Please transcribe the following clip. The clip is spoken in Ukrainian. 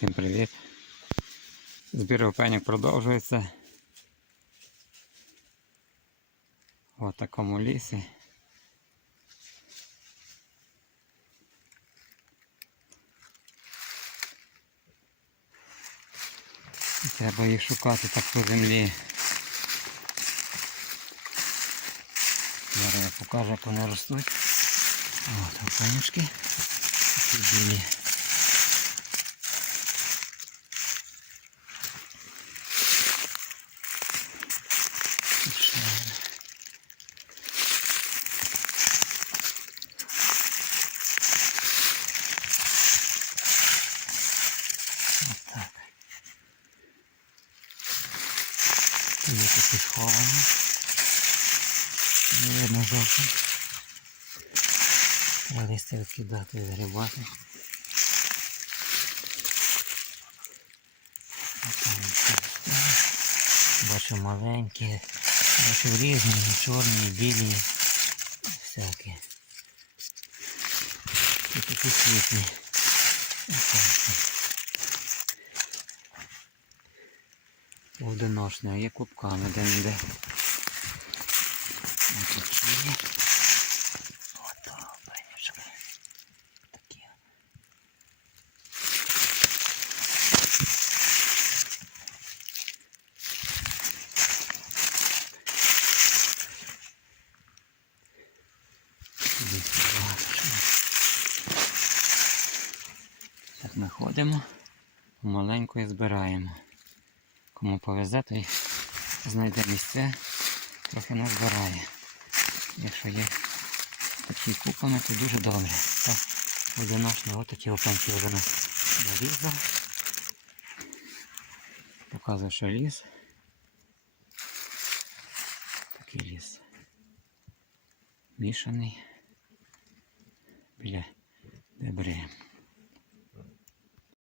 Всім привіт. Збір опеньок продовжується. В такому лісі. Треба їх шукати так по землі. Зараз я покажу, як вони ростуть. От опенюшки. Такі білі. Отак. Є такі сховані. Не видно зовсім. Листя відкидати росте. Бачу маленькі, бачу різні, чорні, білі, всякі. І такі світлі. Отак. Одиночне, а є клубками де-не-де. Ось такі. Так ми ходимо, помаленьку і збираємо. Кому повезе, той знайде місце, трохи назбирає. Якщо є такі купами, то дуже добре. Так, одиночно, ось такі опенки вже нас зарізав. Показую, що ліс. Такий ліс. Мішаний. Біля